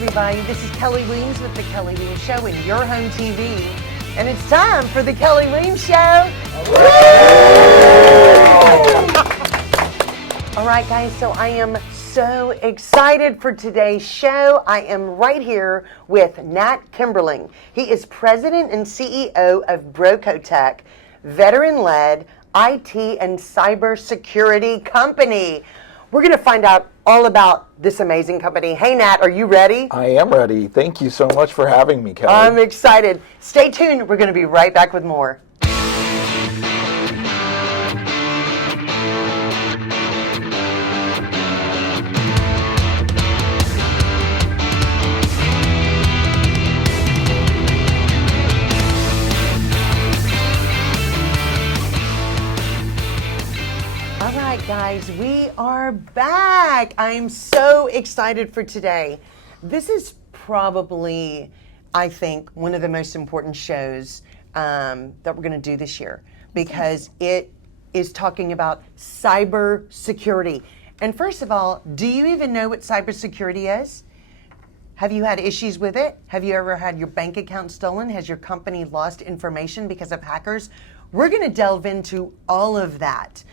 everybody. This is Kelly Weems with The Kelly Weems Show and your home TV. And it's time for The Kelly Weems Show. All right, guys, so I am so excited for today's show. I am right here with Nat Kemberling. He is president and CEO of BroCo, veteran-led IT and cybersecurity company. We're going to find out all about this amazing company. Hey, Nat, are you ready? I am ready. Thank you so much for having me, Kelly. I'm excited. Stay tuned. We're going to be right back with more. Guys, we are back. I'm so excited for today. This is probably, I think, one of the most important shows that we're going to do this year because it is talking about cybersecurity. And first of all, do you even know what cybersecurity is? Have you had issues with it? Have you ever had your bank account stolen? Has your company lost information because of hackers? We're going to delve into all of that.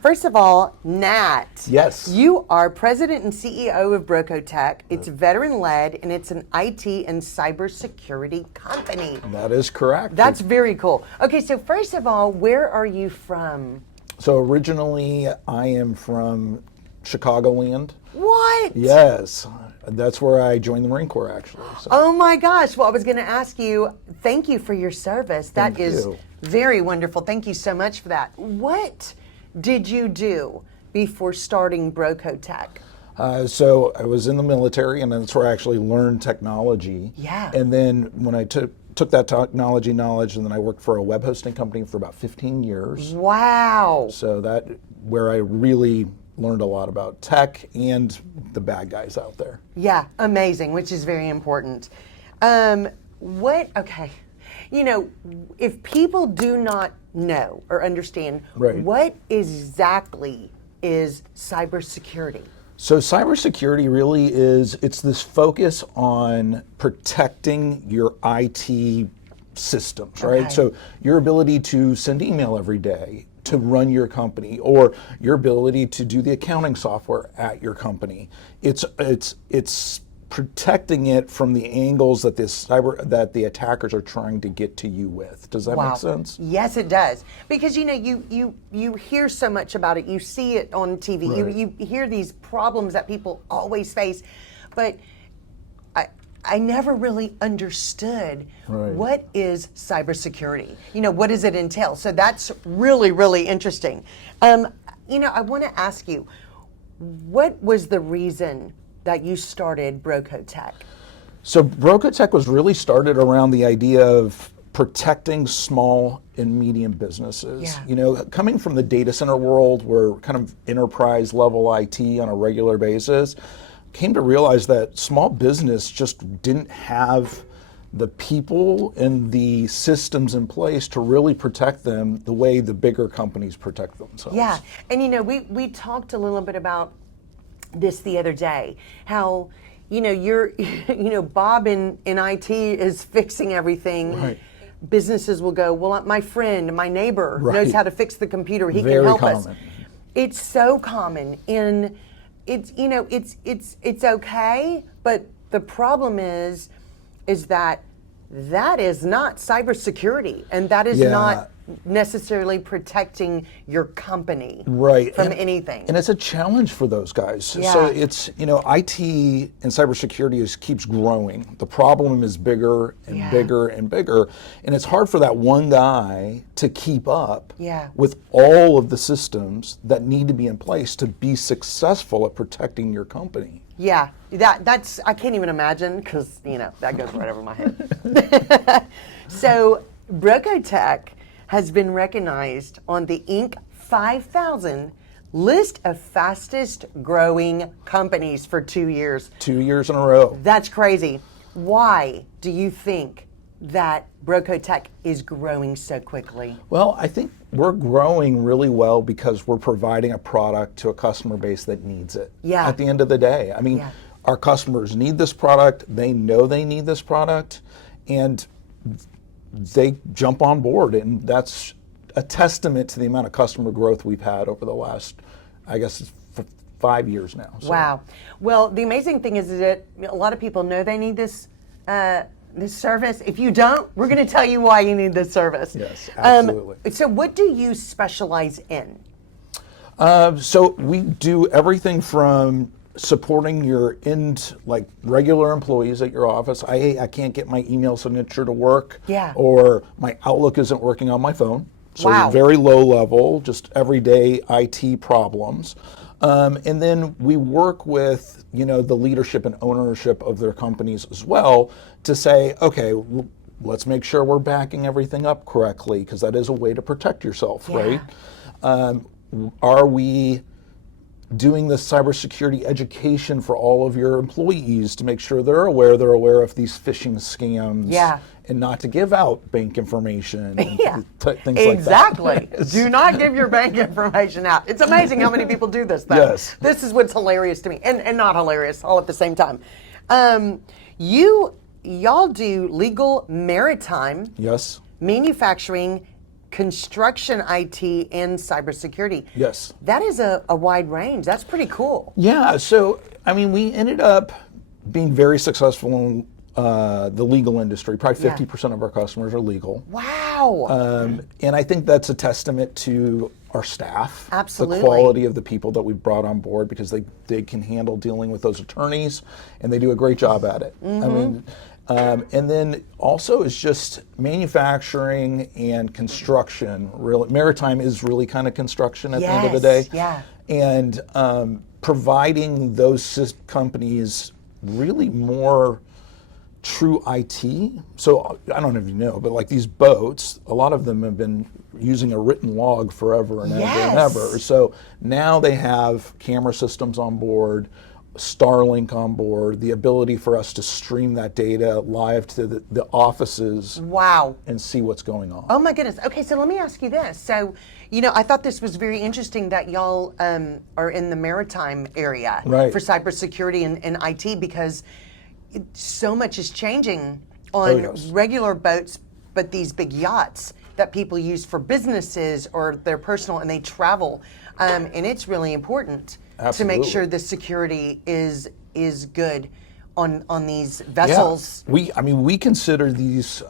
First of all, Nat. Yes. You are president and CEO of BroCo. It's veteran-led, and it's an IT and cybersecurity company. That is correct. That's very cool. Okay, so first of all, where are you from? So originally, I am from Chicagoland. What? Yes. That's where I joined the Marine Corps, actually. So. Oh my gosh. Well, I was going to ask you, thank you for your service. That is very wonderful. Thank you so much for that. What did you do before starting BroCo? So I was in the military, and that's where I actually learned technology. Yeah. And then when I took that technology knowledge, and then I worked for a web hosting company for about 15 years. Wow. So that where I really learned a lot about tech and the bad guys out there. Yeah, amazing, which is very important. Okay. You know, if people do not know or understand, what exactly is cybersecurity? So cybersecurity really it's this focus on protecting your IT systems, right? Okay. So your ability to send email every day, to run your company, or your ability to do the accounting software at your company. It's protecting it from the angles that the attackers are trying to get to you with. Does that make sense? Yes, it does. Because you know, you hear so much about it. You see it on TV. Right. You hear these problems that people always face, but I never really understood what is cybersecurity. You know, what does it entail? So that's really, really interesting. You know, I want to ask you, what was the reason that you started BroCo? So BroCo was really started around the idea of protecting small and medium businesses. Yeah. You know, coming from the data center world, where kind of enterprise level IT on a regular basis, came to realize that small business just didn't have the people and the systems in place to really protect them the way the bigger companies protect themselves. Yeah, and you know, we talked a little bit about this the other day, how, you know, Bob in IT is fixing everything. Right. Businesses will go, well, my friend, my neighbor knows how to fix the computer. He Very can help common. us. It's so common, and it's, you know, it's okay, but the problem is that is not cybersecurity, and that is not necessarily protecting your company from anything. And it's a challenge for those guys. Yeah. So it's, you know, IT and cybersecurity keeps growing. The problem is bigger and bigger and bigger. And it's hard for that one guy to keep up with all of the systems that need to be in place to be successful at protecting your company. Yeah, that's, I can't even imagine, because, you know, that goes right over my head. So BroCo has been recognized on the Inc. 5000 list of fastest growing companies for 2 years. 2 years in a row. That's crazy. Why do you think that BroCo is growing so quickly? Well, I think we're growing really well because we're providing a product to a customer base that needs it. Yeah. At the end of the day, I mean, our customers need this product, they know they need this product, and they jump on board. And that's a testament to the amount of customer growth we've had over the last, I guess, it's 5 years now. So. Wow. Well, the amazing thing is that a lot of people know they need this this service. If you don't, we're going to tell you why you need this service. Yes, absolutely. So what do you specialize in? So we do everything from supporting your regular employees at your office. I can't get my email signature to work. Yeah. Or my Outlook isn't working on my phone. So Wow. very low level, just everyday IT problems. And then we work with, the leadership and ownership of their companies as well to say, okay, let's make sure we're backing everything up correctly, because that is a way to protect yourself, Yeah. right? Are we doing the cybersecurity education for all of your employees to make sure they're aware of these phishing scams, Yeah. and not to give out bank information and Yeah. things Exactly. like that. Do not give your bank information out. It's amazing how many people do this, though. Yes. This is what's hilarious to me, and not hilarious all at the same time. Y'all do legal, maritime, Yes. manufacturing, construction, IT, and cybersecurity. Yes. That is a wide range. That's pretty cool. Yeah, so we ended up being very successful in the legal industry. Probably 50% of our customers are legal. Wow. And I think that's a testament to our staff. Absolutely. The quality of the people that we've brought on board, because they can handle dealing with those attorneys, and they do a great job at it. And then also is just manufacturing and construction. Really, maritime is really kind of construction at the end of the day. Yeah. And providing those companies really more true IT. So I don't know if you know, but like these boats, a lot of them have been using a written log forever and ever and ever. So now they have camera systems on board, Starlink on board, the ability for us to stream that data live to the offices. Wow. And see what's going on. Oh my goodness. Okay, so let me ask you this. So, I thought this was very interesting that y'all are in the maritime area Right. for cybersecurity and IT, because so much is changing on yes. regular boats, but these big yachts that people use for businesses or their personal, and they travel. And it's really important to make Absolutely. sure the security is good on these vessels. Yeah. We consider these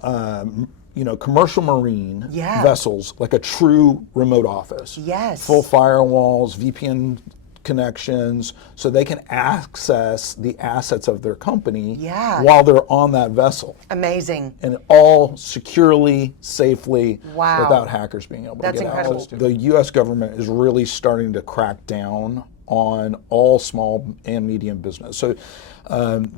commercial marine vessels like a true remote office. Yes. Full firewalls, VPN connections, so they can access the assets of their company while they're on that vessel. Amazing. And all securely, safely, Wow. without hackers being able That's to get incredible. access. The U.S. government is really starting to crack down on all small and medium business. So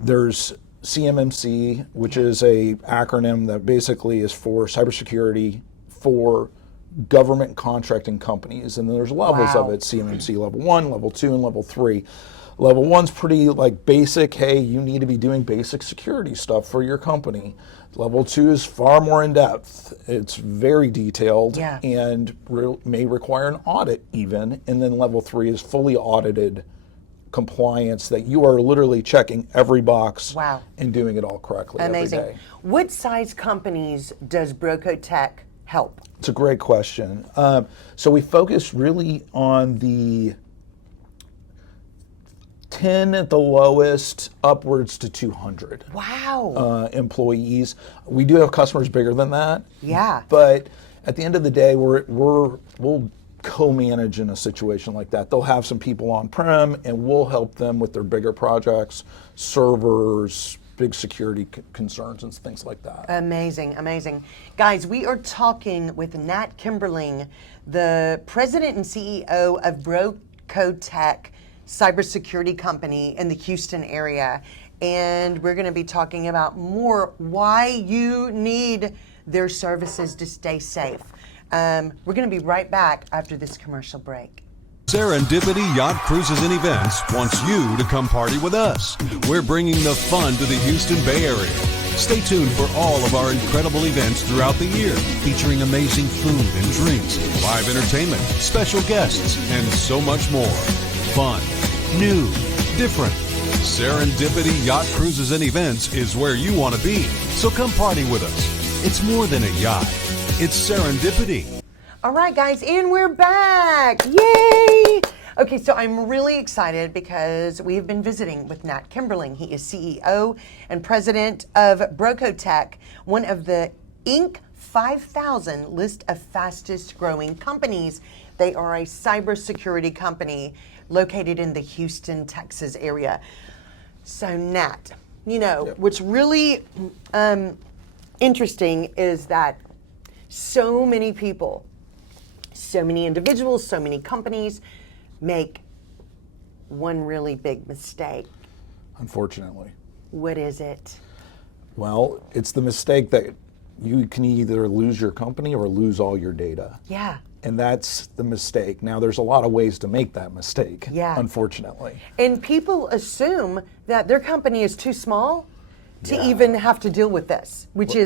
there's CMMC, which is a acronym that basically is for cybersecurity for government contracting companies, and then there's levels of it. CMMC level 1, level 2, and level 3. Level 1's pretty basic. Hey, you need to be doing basic security stuff for your company. Level 2 is far more in depth. It's very detailed and may require an audit even. And then level 3 is fully audited compliance, that you are literally checking every box and doing it all correctly every day. What size companies does BroCo Tech help? It's a great question. So we focus really on the 10 at the lowest, upwards to 200. Wow. Employees. We do have customers bigger than that. Yeah. But at the end of the day, we'll co-manage in a situation like that. They'll have some people on-prem, and we'll help them with their bigger projects, servers, big security concerns and things like that. Amazing, amazing. Guys, we are talking with Nat Kemberling, the president and CEO of BroCo Tech, cybersecurity company in the Houston area. And we're going to be talking about why you need their services to stay safe. We're going to be right back after this commercial break. Serendipity Yacht Cruises and Events wants you to come party with us. We're bringing the fun to the Houston Bay Area. Stay tuned for all of our incredible events throughout the year, featuring amazing food and drinks, live entertainment, special guests, and so much more. Fun, new, different. Serendipity Yacht Cruises and Events is where you want to be. So come party with us. It's more than a yacht. It's serendipity. All right, guys, and we're back. Yay! Okay, so I'm really excited because we've been visiting with Nat Kemberling. He is CEO and president of BroCo Tech, one of the Inc. 5000 list of fastest growing companies. They are a cybersecurity company located in the Houston, Texas area. So Nat, what's really interesting is that so many people, so many individuals, so many companies make one really big mistake. Unfortunately. What is it? Well, it's the mistake that you can either lose your company or lose all your data. Yeah. And that's the mistake. Now, there's a lot of ways to make that mistake, unfortunately. And people assume that their company is too small to even have to deal with this, which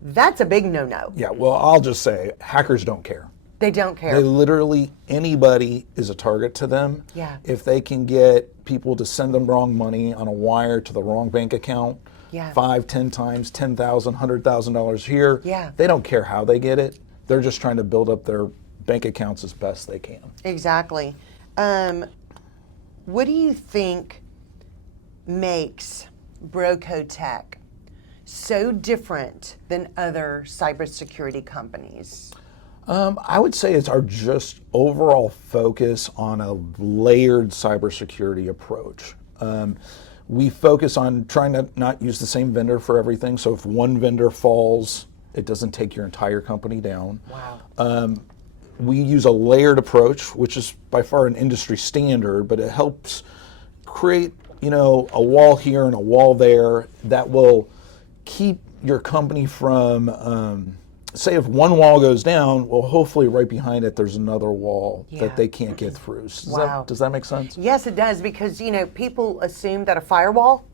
that's a big no-no. Yeah, well, I'll just say, hackers don't care. They don't care. They literally, anybody is a target to them. Yeah. If they can get people to send them wrong money on a wire to the wrong bank account, 5, 10 times, $10,000, $100,000 here, they don't care how they get it. They're just trying to build up their bank accounts as best they can. Exactly. What do you think makes BroCo Tech so different than other cybersecurity companies? I would say it's our just overall focus on a layered cybersecurity approach. We focus on trying to not use the same vendor for everything. So if one vendor falls, it doesn't take your entire company down. Wow. We use a layered approach, which is by far an industry standard, but it helps create, a wall here and a wall there that will keep your company from, say if one wall goes down, well, hopefully right behind it there's another wall that they can't get through. Does that make sense? Yes, it does, because people assume that a firewall,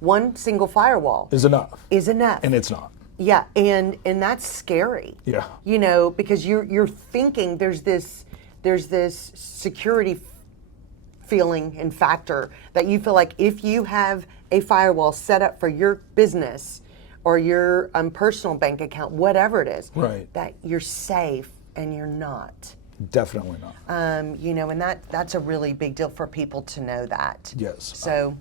one single firewall, is enough. And it's not. Yeah, and that's scary. Yeah. Because you're thinking there's this security feeling and factor that you feel like if you have a firewall set up for your business or your personal bank account, whatever it is, that you're safe, and you're not. Definitely not. And that's a really big deal for people to know that. Yes. So.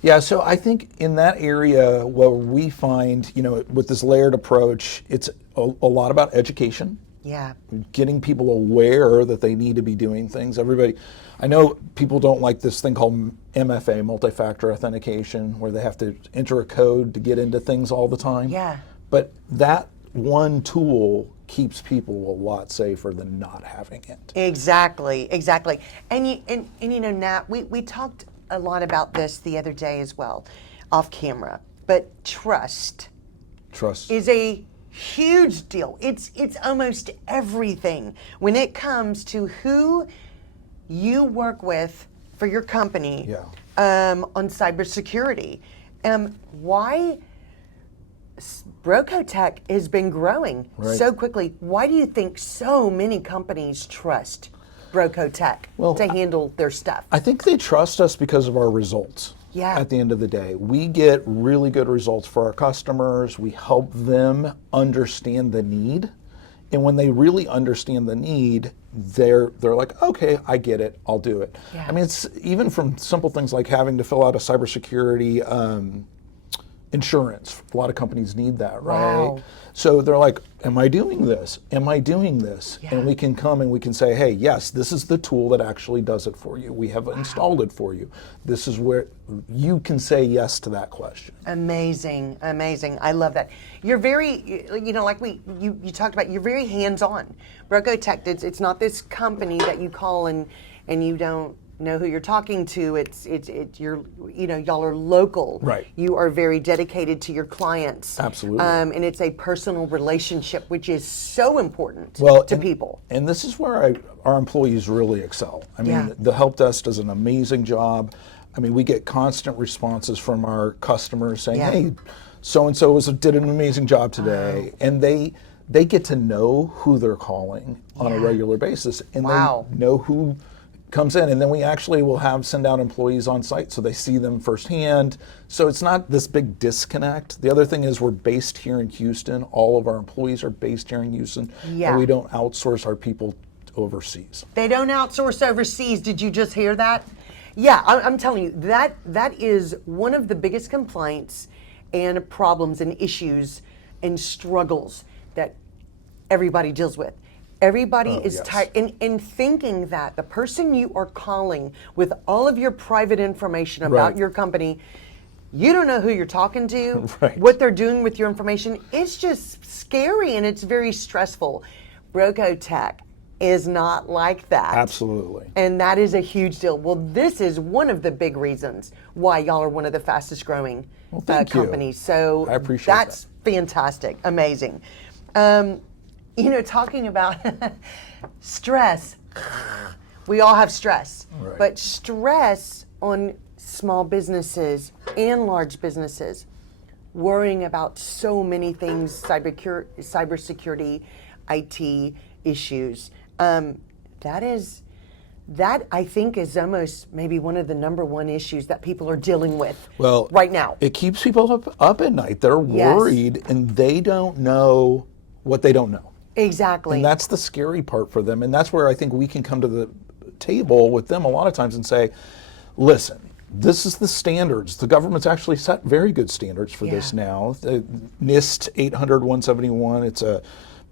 Yeah, so I think in that area where we find, with this layered approach, it's a lot about education. Yeah. Getting people aware that they need to be doing things. I know people don't like this thing called MFA, multi-factor authentication, where they have to enter a code to get into things all the time. Yeah. But that one tool keeps people a lot safer than not having it. Exactly. And Nat, we talked a lot about this the other day as well, off camera. But trust is a huge deal. It's almost everything when it comes to who you work with for your company on cybersecurity. Why BroCo Tech has been growing so quickly. Why do you think so many companies trust BroCo Tech to handle their stuff? I think they trust us because of our results. Yeah. At the end of the day, we get really good results for our customers. We help them understand the need. And when they really understand the need, they're like, okay, I get it, I'll do it. Yeah. I mean, it's even from simple things like having to fill out a cybersecurity insurance. A lot of companies need that, right? Wow. So they're like, am I doing this? Am I doing this? Yeah. And we can come and we can say, hey, yes, this is the tool that actually does it for you. We have installed it for you. This is where you can say yes to that question. Amazing. I love that. You're very, like you talked about, you're very hands-on. BroCo Tech, it's not this company that you call and you don't know who you're talking to. Y'all are local. Right. You are very dedicated to your clients. Absolutely. And it's a personal relationship, which is so important to people. And this is where our employees really excel. I mean, the help desk does an amazing job. I mean, we get constant responses from our customers saying, hey, so-and-so did an amazing job today. And they get to know who they're calling on a regular basis. And they know who comes in, and then we actually will send out employees on site so they see them firsthand. So it's not this big disconnect. The other thing is we're based here in Houston. All of our employees are based here in Houston, and we don't outsource our people overseas. They don't outsource overseas. Did you just hear that? Yeah, I'm telling you, that is one of the biggest complaints and problems and issues and struggles that everybody deals with. Everybody is tired in thinking that the person you are calling with all of your private information about your company, you don't know who you're talking to, what they're doing with your information. It's just scary and it's very stressful. BroCo Tech is not like that. Absolutely. And that is a huge deal. Well, this is one of the big reasons why y'all are one of the fastest growing companies. So I appreciate that's fantastic. Amazing. Talking about stress, we all have stress, but stress on small businesses and large businesses, worrying about so many things, cybersecurity, IT issues. That I think is almost maybe one of the number one issues that people are dealing with right now. It keeps people up at night. They're worried and they don't know what they don't know. Exactly. And that's the scary part for them. And that's where I think we can come to the table with them a lot of times and say, listen, this is the standards. The government's actually set very good standards for this now. The NIST 800-171, it's a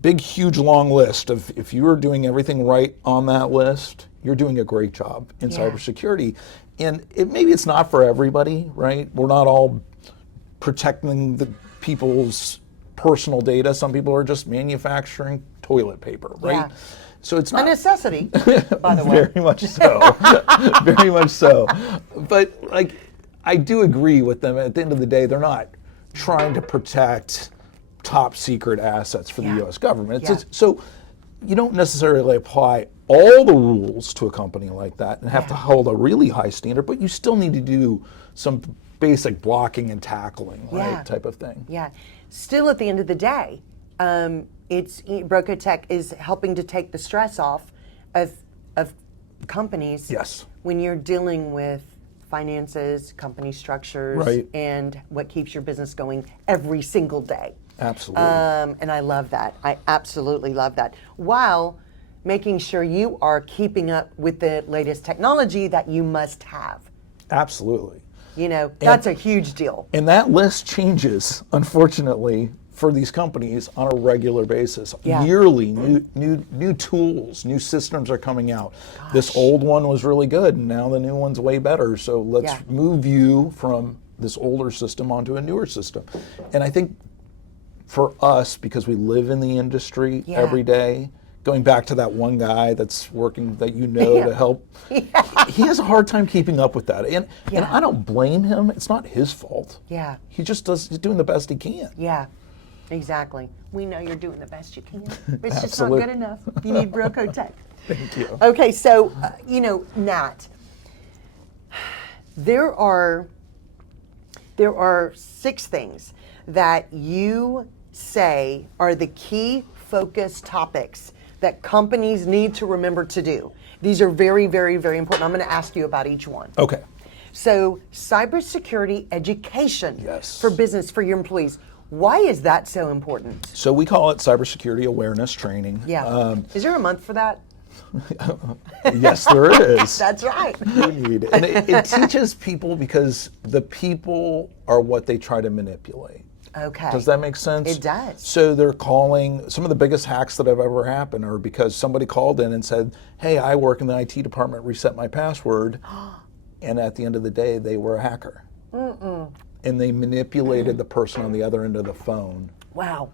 big, huge, long list of if you are doing everything right on that list, you're doing a great job in cybersecurity. And maybe it's not for everybody, right? We're not all protecting the people's personal data. Some people are just manufacturing toilet paper, right? Yeah. So it's not a necessity, by the way. Very much so. Very much so. But I do agree with them. At the end of the day, they're not trying to protect top secret assets for the U.S. government. It's just, so you don't necessarily apply all the rules to a company like that and have to hold a really high standard, but you still need to do some basic blocking and tackling, right, type of thing. Yeah. Still, at the end of the day, BroCo Tech is helping to take the stress off of companies. Yes. When you're dealing with finances, company structures, and what keeps your business going every single day. Absolutely. And I love that. I absolutely love that. While making sure you are keeping up with the latest technology that you must have. Absolutely. That's a huge deal. And that list changes, unfortunately, for these companies on a regular basis. Yearly, new tools, new systems are coming out. This old one was really good, and now the new one's way better. So let's move you from this older system onto a newer system. And I think for us, because we live in the industry every day, going back to that one guy that's working that to help, he has a hard time keeping up with that. And I don't blame him. It's not his fault. Yeah. He just he's doing the best he can. Yeah, exactly. We know you're doing the best you can, but it's just not good enough. You need BroCo Tech. Thank you. Okay, so, Nat, there are 6 things that you say are the key focus topics that companies need to remember to do. These are very, very, very important. I'm going to ask you about each one. Okay. So, cybersecurity education for business, for your employees. Why is that so important? So we call it cybersecurity awareness training. Yeah. Is there a month for that? Yes, there is. That's right. You need it. And it teaches people because the people are what they try to manipulate. Okay. Does that make sense? It does. So they're calling, some of the biggest hacks that have ever happened are because somebody called in and said, hey, I work in the IT department, reset my password. And at the end of the day, they were a hacker. And they manipulated the person on the other end of the phone. Wow.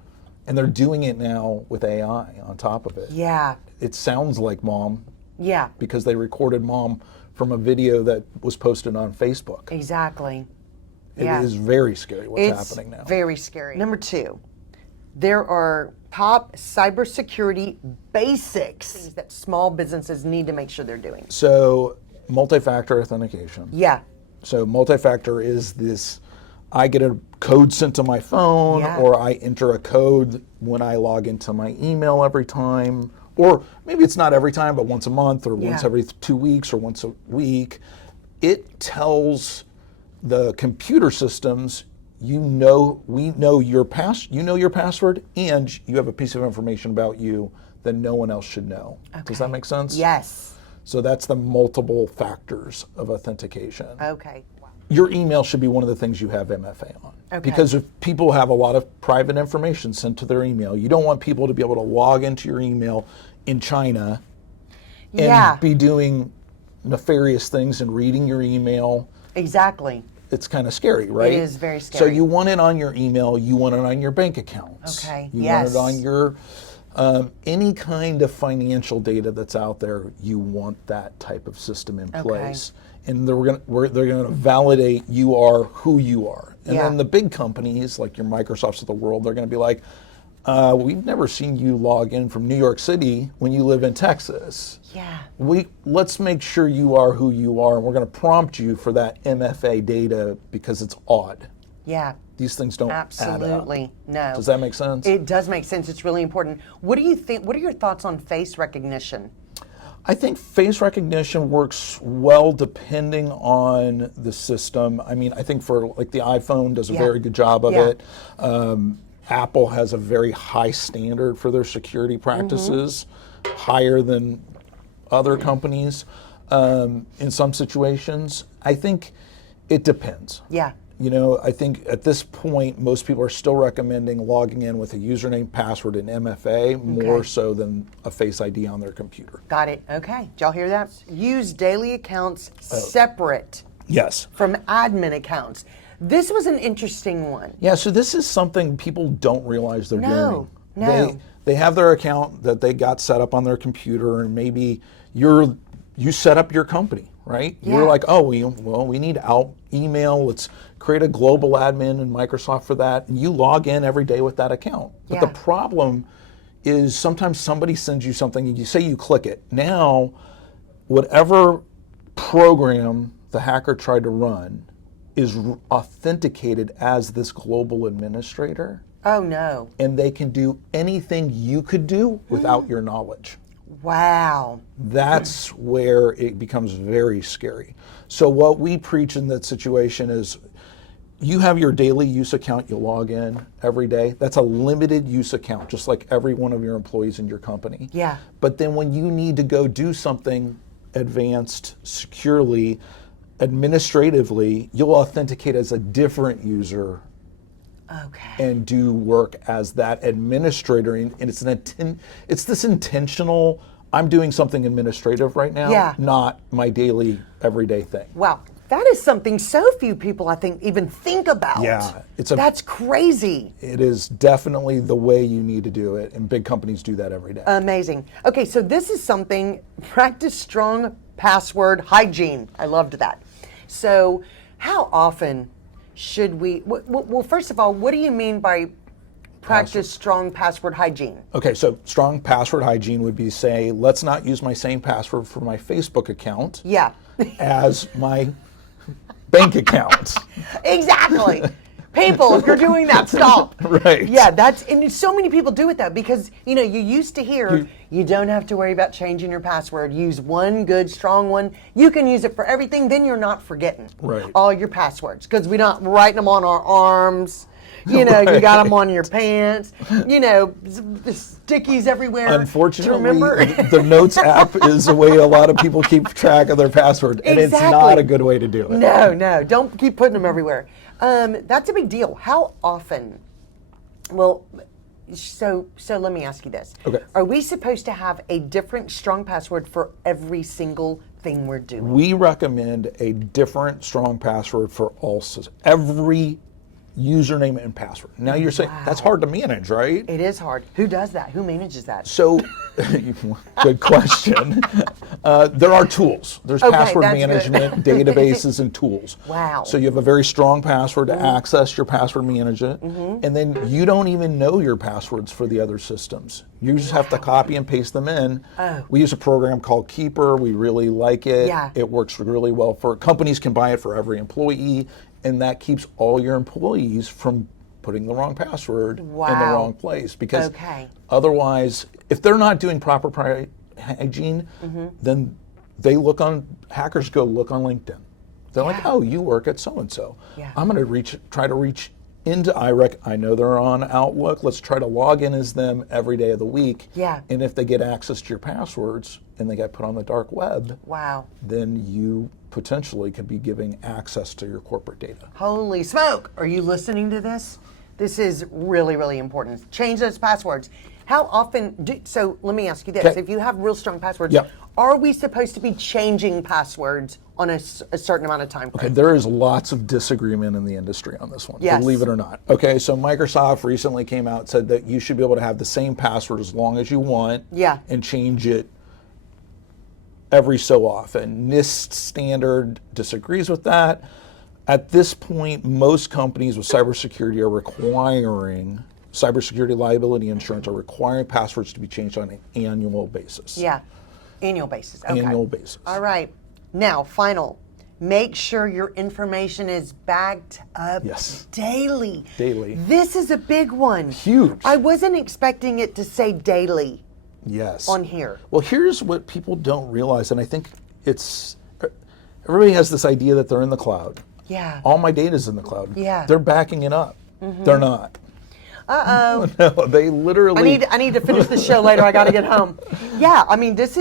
And they're doing it now with AI on top of it. Yeah. It sounds like mom. Yeah. Because they recorded mom from a video that was posted on Facebook. Exactly. It is very scary what's happening now. Very scary. Number 2, there are top cybersecurity basics that small businesses need to make sure they're doing. So, multi-factor authentication. Yeah. So, multi-factor is this, I get a code sent to my phone, or I enter a code when I log into my email every time, or maybe it's not every time, but once a month or once Yeah. every 2 weeks or once a week, it tells the computer systems, we know your password, and you have a piece of information about you that no one else should know. Does that Okay. make sense? Yes. So that's the multiple factors of authentication. Okay. Your email should be one of the things you have MFA on. Okay. Because if people have a lot of private information sent to their email, you don't want people to be able to log into your email in China and Yeah. be doing nefarious things and reading your email. Exactly. It's kind of scary, right? It is very So scary. you want it on your email, you want it on your bank accounts. Okay, You yes. want it on your, any kind of financial data that's out there, you want that type of system in place. And they're going to validate you are who you are. And Yeah. then the big companies, like your Microsofts of the world, they're going to be like, we've never seen you log in from New York City when you live in Texas. Yeah. Let's make sure you are who you are, and we're going to prompt you for that MFA data because it's odd. Yeah. These things don't add up. Absolutely. No. Does that make sense? It does make sense. It's really important. What do you think? What are your thoughts on face recognition? I think face recognition works well depending on the system. I mean, I think for like the iPhone does a Yeah. very good job of Yeah. it. Apple has a very high standard for their security practices, higher than other companies in some situations. I think it depends. Yeah. You know, I think at this point, most people are still recommending logging in with a username, password, and MFA more so than a Face ID on their computer. Got it. Okay. Did y'all hear that? Use daily accounts separate Yes. from admin accounts. This was an interesting one. Yeah, so this is something people don't realize they're doing. No. They have their account that they got set up on their computer, and maybe you set up your company, right? You're Yeah. like, oh, we need out email. Let's create a global admin in Microsoft for that. And you log in every day with that account. But the Yeah. problem is sometimes somebody sends you something and you say you click it. Now, whatever program the hacker tried to run is authenticated as this global administrator, Oh no. and they can do anything you could do without your knowledge. Wow. That's where it becomes very scary. So what we preach in that situation is you have your daily use account, you log in every day. That's a limited use account, just like every one of your employees in your company. Yeah. But then when you need to go do something advanced, securely, administratively, you'll authenticate as a different user Okay. and do work as that administrator. And it's it's this intentional, I'm doing something administrative right now, Yeah. not my daily, everyday thing. Wow. That is something so few people, I think, even think about. Yeah, That's crazy. It is definitely the way you need to do it, and big companies do that every day. Amazing. Okay, so this is something, practice strong password hygiene. I loved that. So how often should we, well, first of all, what do you mean by practice strong password hygiene? Okay, so strong password hygiene would be say, let's not use my same password for my Facebook account Yeah. as my bank account. Exactly. People, if you're doing that, stop. Right. Yeah, and so many people do it though, because you used to hear you don't have to worry about changing your password. Use one good, strong one. You can use it for everything. Then you're not forgetting all your passwords because we're not writing them on our arms. You got them on your pants. The stickies everywhere. Unfortunately, Do you remember? the Notes app is a way a lot of people keep track of their password, and it's Exactly. not a good way to do it. No, don't keep putting them everywhere. That's a big deal. How often? Well, so let me ask you this. Okay. Are we supposed to have a different strong password for every single thing we're doing? We recommend a different strong password for every username and password. Now you're saying that's hard to manage, right? It is hard. Who does that? Who manages that? So, good question. There are tools. There's password that's good. management, databases, and tools. Wow. So you have a very strong password to access your password management, and then you don't even know your passwords for the other systems. You just have to copy and paste them in. We use a program called Keeper. We really like it. Yeah. It works really well for companies can buy it for every employee, and that keeps all your employees from putting the wrong password in the Wow. wrong place. Because Okay. otherwise, if they're not doing proper hygiene, then hackers go look on LinkedIn. They're like, oh, you work at so-and-so. Yeah. I'm going to try to reach into iRec. I know they're on Outlook. Let's try to log in as them every day of the week. Yeah. And if they get access to your passwords and they get put on the dark web, Wow. then you potentially could be giving access to your corporate data. Holy smoke. Are you listening to this? This is really, really important. Change those passwords. How often so let me ask you this. Okay. If you have real strong passwords, Yep. are we supposed to be changing passwords on a certain amount of time frame? Okay, there is lots of disagreement in the industry on this one, Yes. believe it or not. Okay, so Microsoft recently came out and said that you should be able to have the same password as long as you want Yeah. and change it every so often. NIST standard disagrees with that. At this point, most companies with cybersecurity are requiring, cybersecurity liability insurance are requiring passwords to be changed on an annual basis. Yeah. Annual basis. Okay. Annual basis. All right. Now, final. Make sure your information is backed up Yes. daily. Daily. This is a big one. Huge. I wasn't expecting it to say daily Yes. on here. Well, here's what people don't realize, and I think everybody has this idea that they're in the cloud. Yeah. All my data's in the cloud. Yeah. They're backing it up. They're not. Uh-oh. No, they literally. I need to finish the show later. I got to get home. Yeah, I mean, that's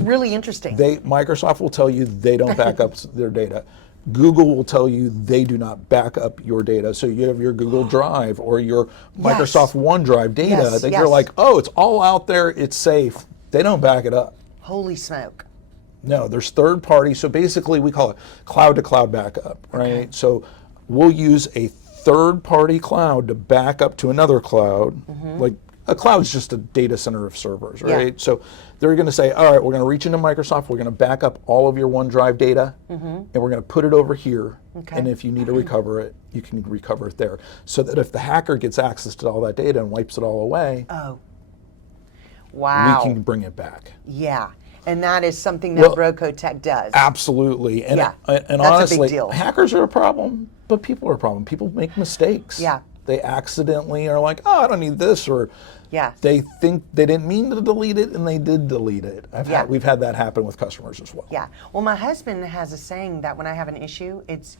really interesting. Microsoft will tell you they don't back up their data. Google will tell you they do not back up your data. So you have your Google Drive or your Microsoft OneDrive data Yes, that yes. you're like, oh, it's all out there, it's safe. They don't back it up. Holy smoke. No, there's third party. So basically we call it cloud to cloud backup, right? Okay. So we'll use a third party cloud to back up to another cloud. Like a cloud is just a data center of servers, right? Yeah. So they're going to say, all right, we're going to reach into Microsoft, we're going to back up all of your OneDrive data, and we're going to put it over here. Okay. And if you need to recover it, you can recover it there. So that if the hacker gets access to all that data and wipes it all away, Oh. Wow. we can bring it back. Yeah. And that is something that Well, BroCo Tech does. Absolutely. And, Yeah, and that's a big honestly, deal. hackers are a problem, but people are a problem. People make mistakes. Yeah. They accidentally are like, oh, I don't need this, or Yeah. they think they didn't mean to delete it and they did delete it. Yeah. We've had that happen with customers as well. Yeah. Well, my husband has a saying that when I have an issue, it's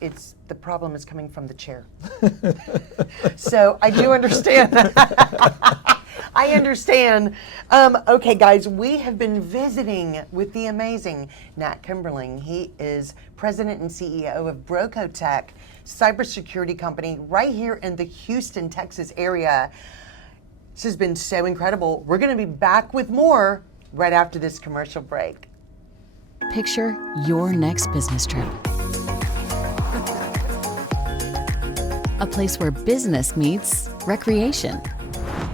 the problem is coming from the chair. So I do understand that. I understand. Okay, guys, we have been visiting with the amazing Nat Kemberling. He is president and CEO of BroCo Tech, cybersecurity company right here in the Houston, Texas area. This has been so incredible. We're going to be back with more right after this commercial break. Picture your next business trip. A place where business meets recreation.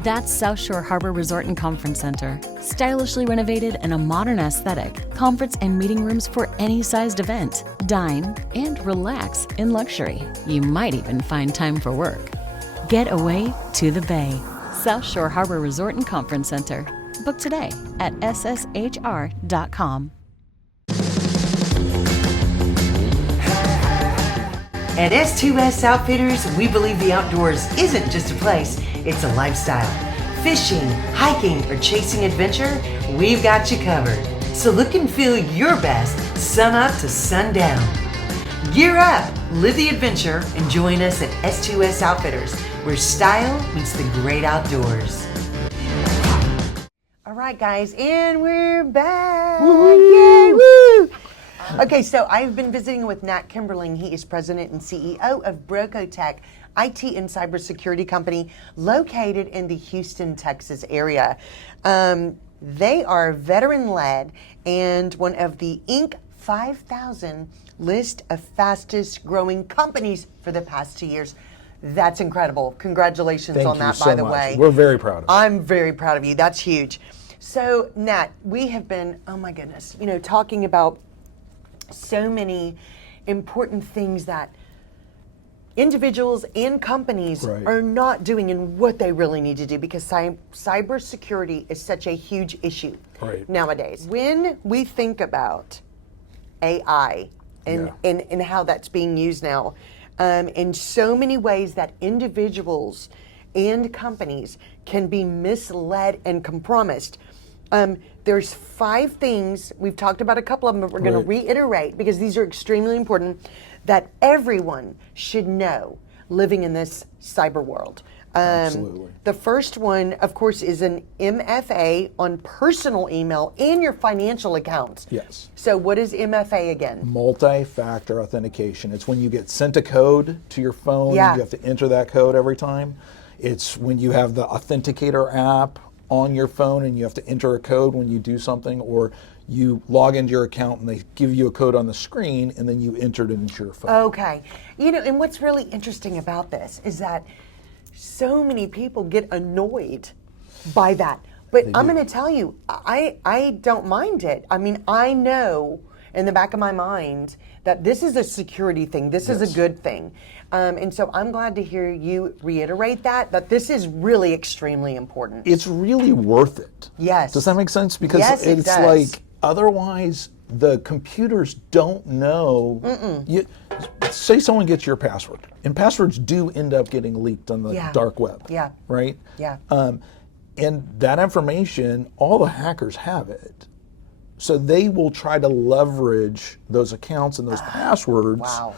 That's South Shore Harbor Resort and Conference Center. Stylishly renovated and a modern aesthetic, conference and meeting rooms for any sized event. Dine and relax in luxury. You might even find time for work. Get away to the bay. South Shore Harbor Resort and Conference Center. Book today at sSHR.com. At S2S Outfitters, we believe the outdoors isn't just a place, it's a lifestyle. Fishing, hiking, or chasing adventure, we've got you covered. So look and feel your best sun up to sundown. Gear up, live the adventure, and join us at S2S Outfitters, where style meets the great outdoors. All right, guys, and we're back. Yay, woo! Okay, so I've been visiting with Nat Kemberling. He is president and CEO of BroCo Tech, IT and cybersecurity company located in the Houston, Texas area. They are veteran-led and one of the Inc. 5000 list of fastest growing companies for the past 2 years. That's incredible. Congratulations Thank on you that, so by the much. way. We're very proud of it. I'm very proud of you. That's huge. So, Nat, we have been, oh my goodness, talking about so many important things that individuals and companies Right. are not doing and what they really need to do, because cybersecurity is such a huge issue Right. nowadays. When we think about AI and how that's being used now, in so many ways that individuals and companies can be misled and compromised. There's 5 things, we've talked about a couple of them, but we're going to reiterate because these are extremely important, that everyone should know living in this cyber world. Absolutely. The first one, of course, is an MFA on personal email and your financial accounts. Yes. So what is MFA again? Multi-factor authentication. It's when you get sent a code to your phone, Yeah. you have to enter that code every time. It's when you have the Authenticator app on your phone and you have to enter a code when you do something, or you log into your account and they give you a code on the screen and then you enter it into your phone. Okay. You know, and what's really interesting about this is that so many people get annoyed by that. But I'm going to tell you, I don't mind it. I mean, I know in the back of my mind that this is a security thing. This is a good thing. And so I'm glad to hear you reiterate that this is really extremely important. It's really worth it. Yes. Does that make sense? Because Yes, it it's does. like, otherwise the computers don't know. Say someone gets your password, and passwords do end up getting leaked on the dark web. Yeah. Right? Yeah. And that information, all the hackers have it. So they will try to leverage those accounts and those passwords. Wow.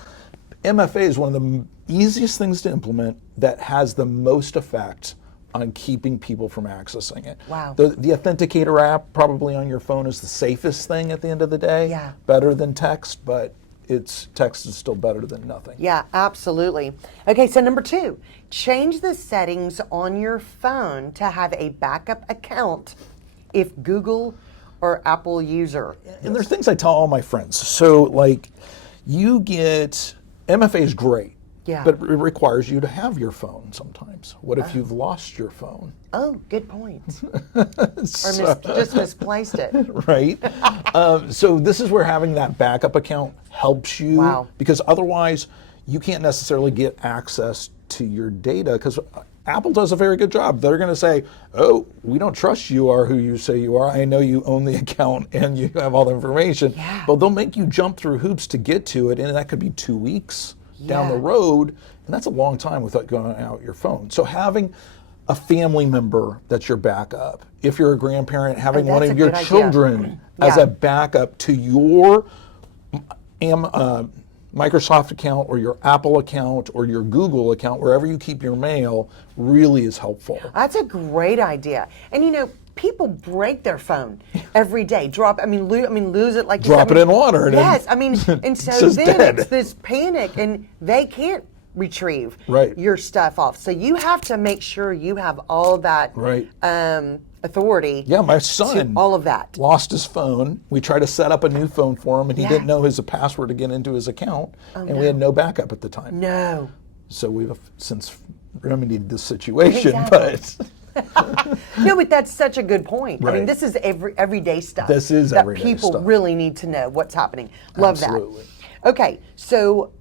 MFA is one of the easiest things to implement that has the most effect on keeping people from accessing it. Wow. The Authenticator app probably on your phone is the safest thing at the end of the day. Yeah. Better than text, but text is still better than nothing. Yeah, absolutely. Okay, so number 2, change the settings on your phone to have a backup account if Google or Apple user. And there's things I tell all my friends. So like, you get, MFA is great. Yeah. But it requires you to have your phone sometimes. What if you've lost your phone? Oh, good point. Or just misplaced it. Right? So this is where having that backup account helps you. Wow. Because otherwise, you can't necessarily get access to your data, because Apple does a very good job. They're going to say, oh, we don't trust you are who you say you are. I know you own the account and you have all the information. Yeah. But they'll make you jump through hoops to get to it, and that could be 2 weeks down Yeah. the road, and that's a long time without going out your phone. So having a family member that's your backup, if you're a grandparent, having Oh, one that's of a your good idea. children as Yeah. a backup to your Microsoft account or your Apple account or your Google account, wherever you keep your mail, really is helpful. That's a great idea. And you know, people break their phone every day. Lose it like you Drop said. it in water and yes, then and so it's just then dead. it's this panic, and they can't retrieve Right. your stuff off. So you have to make sure you have all that Right. authority. Yeah, my to son all of that. lost his phone. We tried to set up a new phone for him, and he Yeah. didn't know his password to get into his account, and we had no backup at the time. No. So we've since remedied this situation, Exactly. No, but that's such a good point. I mean, Right. this is everyday stuff. This is that everyday people stuff. really need to know what's happening. Love Absolutely. that. Okay, so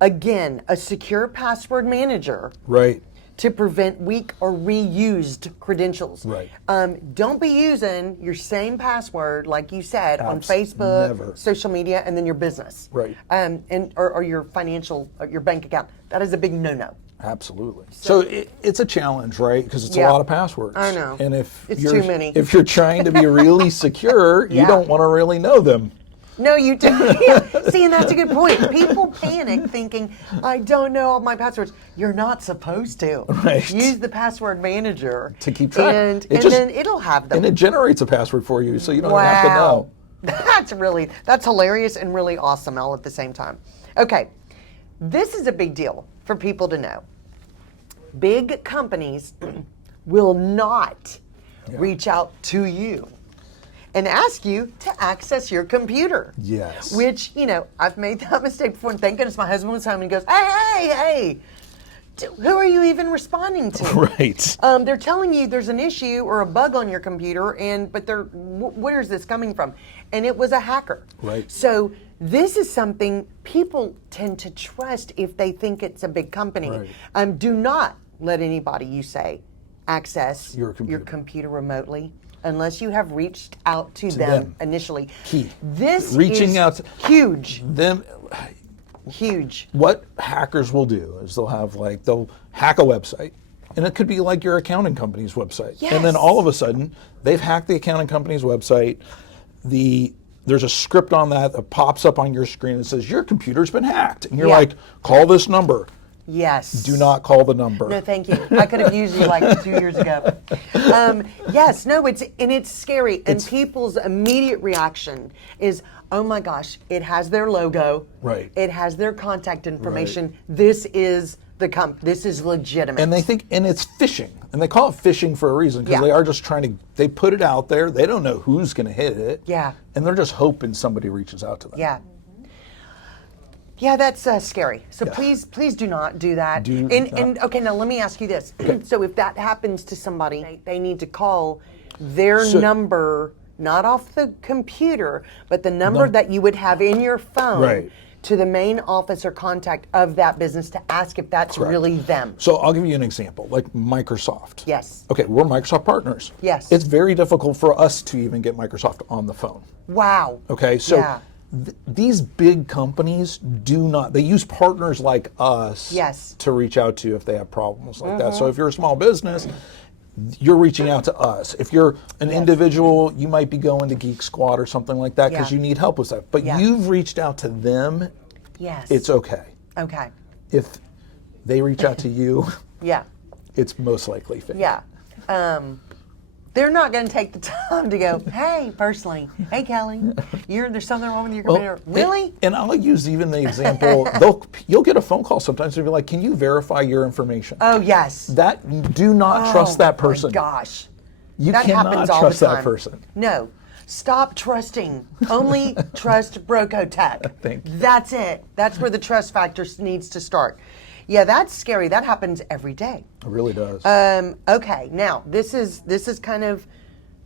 again, a secure password manager right. to prevent weak or reused credentials. Right. Don't be using your same password, like you said, on Abs- Facebook, never. social media, and then your business. Right. Or your financial, your bank account. That is a big no-no. Absolutely. So it's a challenge, right? Because it's Yeah. a lot of passwords. I know. And if It's you're too many. if you're trying to be really secure, Yeah. you don't want to really know them. No, you do. Yeah. See, and that's a good point. People panic thinking, I don't know all my passwords. You're not supposed to. Right. Use the password manager To keep track. And It just- then it'll have them. And it generates a password for you, so you don't even have to know. That's hilarious and really awesome all at the same time. Okay, this is a big deal for people to know. Big companies will not reach out to you and ask you to access your computer. Yes. Which, you know, I've made that mistake before, and thank goodness my husband was home and he goes, hey, who are you even responding to? Right. They're telling you there's an issue or a bug on your computer, but where is this coming from? And it was a hacker. Right. So this is something people tend to trust if they think it's a big company. Right. Do not let anybody, you say, access Your computer. your computer remotely unless you have reached out to them. initially. Key. This Reaching is out to- huge. Them, Huge. What hackers will do is they'll hack a website. And it could be like your accounting company's website. Yes. And then all of a sudden, they've hacked the accounting company's website. There's a script on that pops up on your screen and says, your computer's been hacked. And you're Yeah. like, call this number. Yes. Do not call the number. No, thank you. I could have used you like 2 years ago. Yes, no, it's scary. And people's immediate reaction is, oh my gosh, it has their logo. Right. It has their contact information. This is this is legitimate. And they think, and it's phishing. And they call it phishing for a reason, because Yeah. they are just they put it out there. They don't know who's going to hit it. Yeah. And they're just hoping somebody reaches out to them. Yeah. Yeah, that's scary. So Yeah. please do not do that. And okay, now let me ask you this. So if that happens to somebody, they need to call their number, not off the computer, but the number that you would have in your phone. Right. To the main office or contact of that business to ask if that's really them. So I'll give you an example, like Microsoft. Yes. Okay, we're Microsoft partners. Yes. It's very difficult for us to even get Microsoft on the phone. Wow. Okay, so Yeah. these big companies they use partners like us Yes. to reach out to if they have problems like that. So if you're a small business, you're reaching out to us. If you're an individual, you might be going to Geek Squad or something like that because Yeah. you need help with that. But Yeah. you've reached out to them, Yes. it's okay. Okay. If they reach out to you, Yeah. it's most likely fake. Yeah. They're not going to take the time to go, hey, personally, hey, Kelly, there's something wrong with your computer. Really? And I'll use even the example, you'll get a phone call sometimes and be like, can you verify your information? Oh, yes. Do not trust that person. Oh, my gosh. You That cannot happens all trust the that time. person. No. Stop trusting. Only trust BroCo Tech. Thank you. That's it. That's where the trust factor needs to start. Yeah, that's scary. That happens every day. It really does. Okay, now this is kind of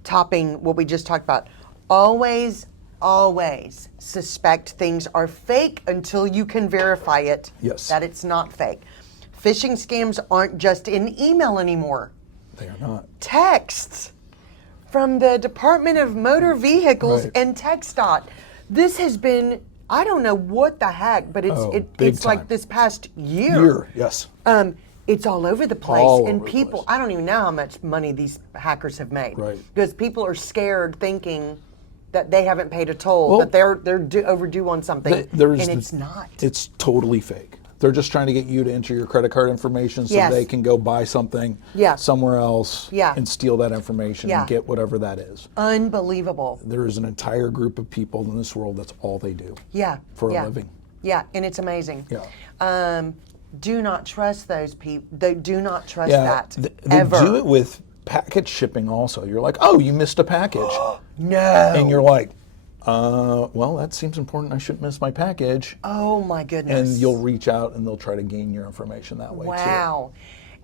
topping what we just talked about. Always suspect things are fake until you can verify it. Yes. That it's not fake. Phishing scams aren't just in email anymore. They are not. Texts from the Department of Motor Vehicles Right. and TxDOT. This has been, I don't know what the heck, but big it's like time. this past year. Yes. It's all over the place, All and over the people, place. I don't even know how much money these hackers have made. Right. Because people are scared thinking that they haven't paid a toll, Well, that they're overdue on something, and it's not. It's totally fake. They're just trying to get you to enter your credit card information so Yes. they can go buy something Yeah. somewhere else Yeah. and steal that information Yeah. and get whatever that is. Unbelievable. There is an entire group of people in this world that's all they do. Yeah. For yeah. a living. Yeah, and it's amazing. Yeah. Do not trust those people. They do not trust Yeah, that they ever. do it with package shipping also. You're like, oh, you missed a package. No. And you're like, well, that seems important. I shouldn't miss my package. Oh my goodness. And you'll reach out and they'll try to gain your information that way Wow.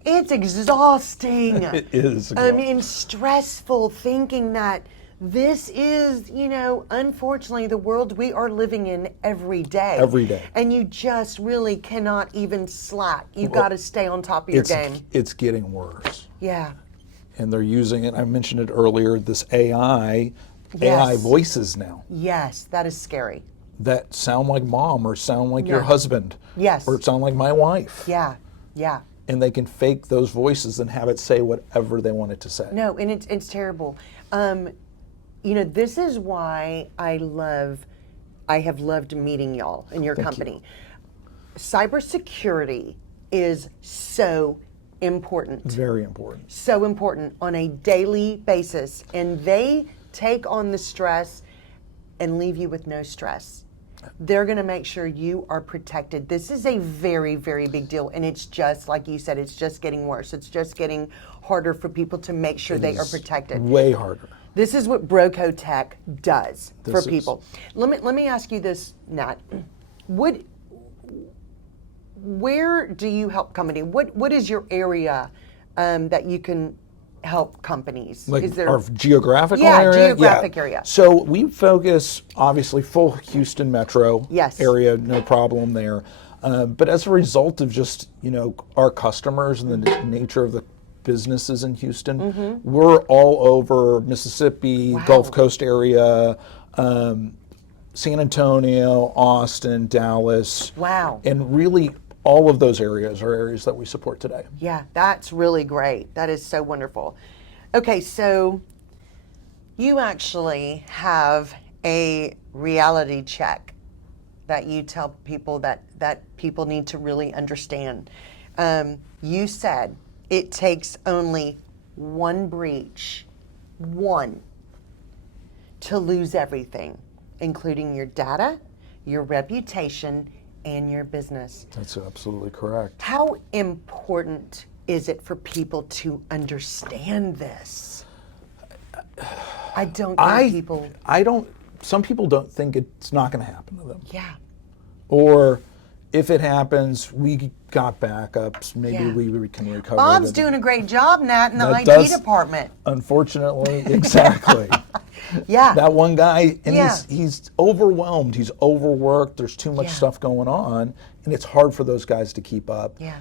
It's exhausting. too. It is. I mean, stressful thinking that this is, unfortunately, the world we are living in every day. Every day. And you just really cannot even slack. You got to stay on top of your game. It's getting worse. Yeah. And they're using it, I mentioned it earlier, this AI Yes. voices now Yes, that is scary. that sound like mom or sound like your husband. Yes. Or sound like my wife. Yeah. Yeah. And they can fake those voices and have it say whatever they want it to say. No, and it's terrible. This is why I have loved meeting y'all in your company. Cybersecurity is so important. Very important. So important on a daily basis. And they take on the stress and leave you with no stress. They're going to make sure you are protected. This is a very, very big deal. And it's just, like you said, it's just getting worse. It's just getting harder for people to make sure they are protected. Way harder. This is what BroCo Tech does for This is. people. Let me ask you this, Nat. Where do you help company? What is your area that you can help companies? Like is there our geographical Yeah, area? geographic area. So we focus, obviously, full Houston metro Yes. area, no problem there. But as a result of just, our customers and the nature of the businesses in Houston, we're all over Mississippi, Gulf Coast area, San Antonio, Austin, Dallas. Wow. And really all of those areas are areas that we support today. Yeah, that's really great. That is so wonderful. Okay, so you actually have a reality check that you tell people that people need to really understand. You said it takes only one breach, one, to lose everything, including your data, your reputation, and your business. That's absolutely correct. How important is it for people to understand this? I don't think people. Some people don't think it's not going to happen to them. Yeah. Or if it happens, we got backups. Maybe Yeah. we can recover. Bob's it. doing a great job, Nat, in the That IT does- department. Unfortunately, exactly. Yeah. That one guy, and Yeah. he's overwhelmed. He's overworked. There's too much Yeah. stuff going on, and it's hard for those guys to keep up. Yeah.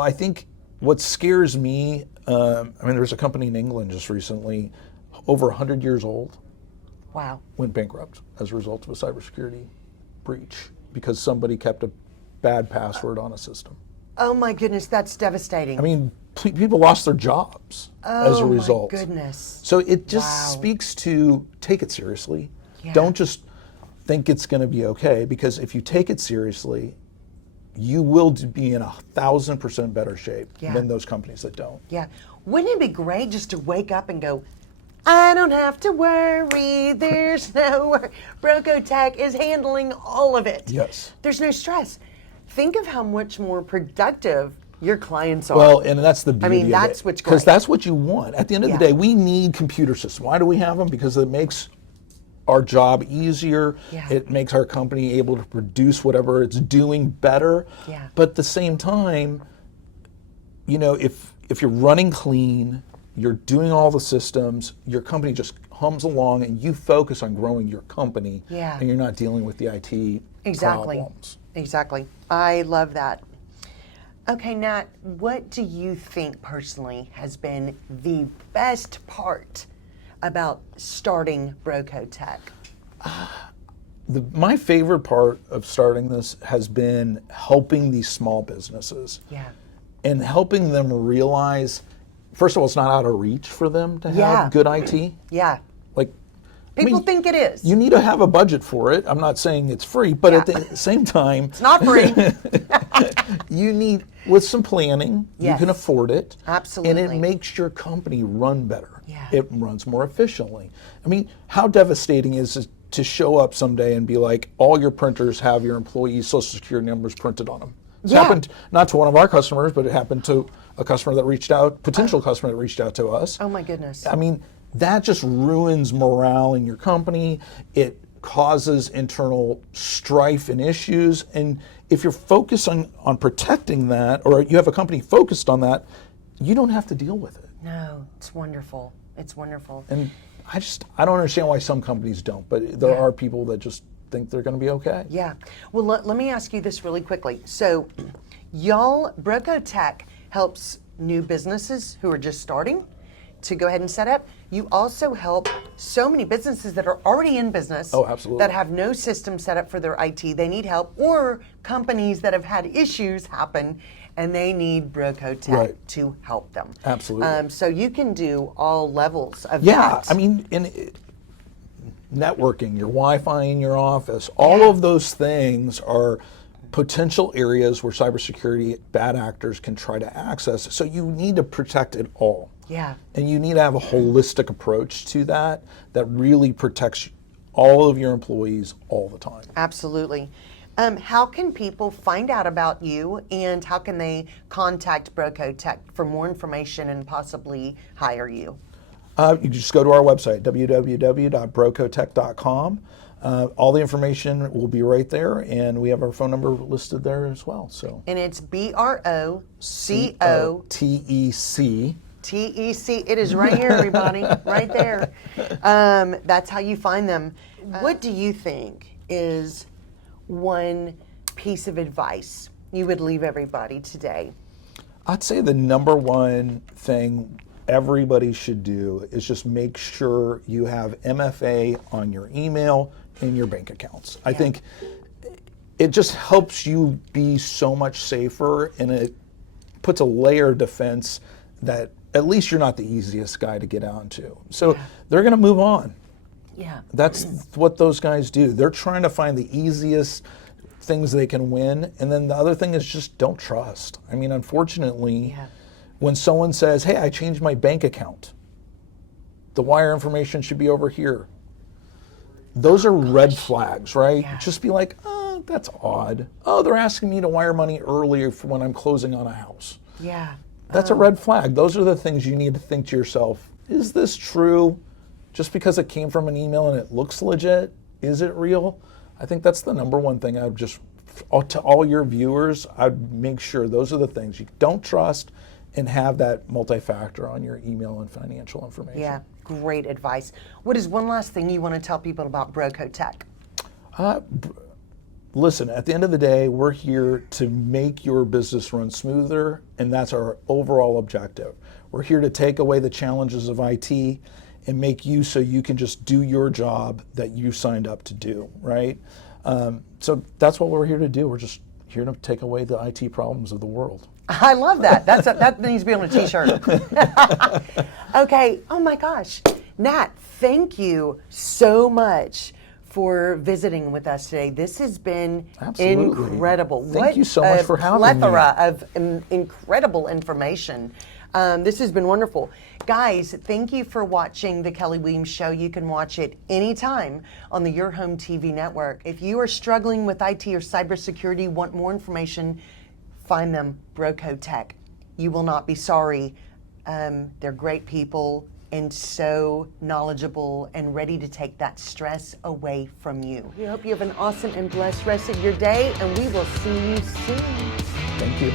I think what scares me, there's a company in England just recently, over 100 years old, Wow. went bankrupt as a result of a cybersecurity breach because somebody kept a bad password on a system. Oh my goodness, that's devastating. I mean, people lost their jobs as a result. Oh my goodness. So it just Wow. speaks to take it seriously. Yeah. Don't just think it's going to be okay, because if you take it seriously, you will be in 1,000% better shape Yeah. than those companies that don't. Yeah. Wouldn't it be great just to wake up and go, I don't have to worry, there's no worry. BroCo Tech is handling all of it. Yes. There's no stress. Think of how much more productive your clients are. Well, and that's the beauty mean, of that's it. what's Because great. that's what you want. At the end of Yeah. the day, we need computer systems. Why do we have them? Because it makes our job easier. Yeah. It makes our company able to produce whatever it's doing better. Yeah. But at the same time, if you're running clean, you're doing all the systems, your company just hums along, and you focus on growing your company, Yeah. and you're not dealing with the IT Exactly. problems. Exactly. I love that. Okay, Nat, what do you think personally has been the best part about starting BroCo Tech? My favorite part of starting this has been helping these small businesses Yeah. and helping them realize, first of all, it's not out of reach for them to have Yeah. good IT. Yeah. Like, People think it is. you need to have a budget for it. I'm not saying it's free, but at Yeah. the same time, It's not free. you need, with some planning, Yes. you can afford it. Absolutely. And it makes your company run better. Yeah. It runs more efficiently. I mean, how devastating is it to show up someday and be like, all your printers have your employees' social security numbers printed on them? It's Yeah. happened not to one of our customers, but it happened to a customer that reached out, potential customer that reached out to us. Oh my goodness. I mean, that just ruins morale in your company. It causes internal strife and issues. And if you're focused on protecting that, or you have a company focused on that, you don't have to deal with it. No, it's wonderful. It's wonderful. And I don't understand why some companies don't, but there Yeah. are people that just think they're going to be okay. Yeah. Well, let me ask you this really quickly. So, BroCo Tech helps new businesses who are just starting to go ahead and set up. You also help so many businesses that are already in business. Oh, absolutely. That have no system set up for their IT. They need help, or companies that have had issues happen and they need BroCo Tech Right. to help them. Absolutely. So you can do all levels of Yeah, that. I mean, networking, your Wi-Fi in your office, all of those things are potential areas where cybersecurity bad actors can try to access. So you need to protect it all. Yeah. And you need to have a holistic approach to that really protects all of your employees all the time. Absolutely. How can people find out about you, and how can they contact BroCo Tech for more information and possibly hire you? You can just go to our website, www.brocotech.com. All the information will be right there, and we have our phone number listed there as well. So And it's BroCo TEC. TEC. It is right here, everybody, right there. That's how you find them. What do you think is one piece of advice you would leave everybody today? I'd say the number one thing everybody should do is just make sure you have MFA on your email and your bank accounts. I think it just helps you be so much safer, and it puts a layer of defense that at least you're not the easiest guy to get onto. So they're going to move on. Yeah. That's what those guys do. They're trying to find the easiest things they can win, and then the other thing is just don't trust. I mean, unfortunately, when someone says, hey, I changed my bank account, the wire information should be over here. Those are red flags, right? Just be like, oh, that's odd. Oh, they're asking me to wire money earlier for when I'm closing on a house. Yeah. That's a red flag. Those are the things you need to think to yourself, is this true? Just because it came from an email and it looks legit, is it real? I think that's the number one thing I'd just, to all your viewers, I'd make sure those are the things you don't trust, and have that multi-factor on your email and financial information. Yeah, great advice. What is one last thing you want to tell people about BroCo Tech? Listen, at the end of the day, we're here to make your business run smoother, and that's our overall objective. We're here to take away the challenges of IT and make you so you can just do your job that you signed up to do, right? So that's what we're here to do. We're just here to take away the IT problems of the world. I love that. That needs to be on a t-shirt. Okay, oh my gosh. Nat, thank you so much for visiting with us today. This has been incredible. Thank you so much for having me. Plethora of incredible information. This has been wonderful. Guys, thank you for watching The Kelly Williams Show. You can watch it anytime on the Your Home TV network. If you are struggling with IT or cybersecurity, want more information, find them, BroCo Tech. You will not be sorry. They're great people and so knowledgeable and ready to take that stress away from you. We hope you have an awesome and blessed rest of your day, and we will see you soon. Thank you.